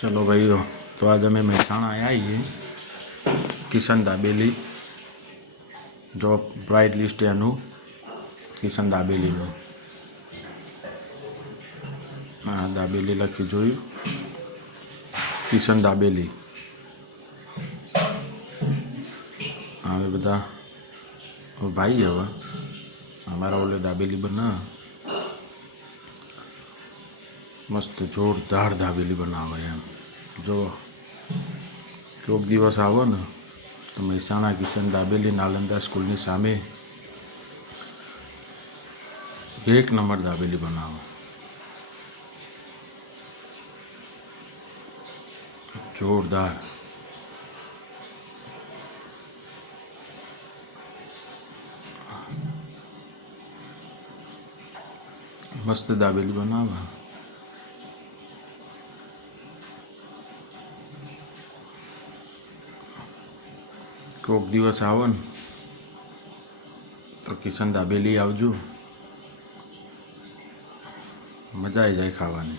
चलो भाई तो आज हमें मेहसाणा आया ही है किशन दाबेली जो प्राइड लिस्ट है किशन दाबेली में हाँ दाबेली लखी जोयु किशन दाबेली हमें बता भाई है हवा हमारा ओले दाबेली बना मस्त जोरदार दाबेली बनावे एम जो कोक दिवस आवो ने तो मेहसाणा किशन दाबेली नालंदा स्कूल सामे एक नंबर दाबेली बनावे जोरदार मस्त दाबेली बनावे कोक दिवस आवो ने तो किशन दाबेली आवजो मजा आई जाए खावानी।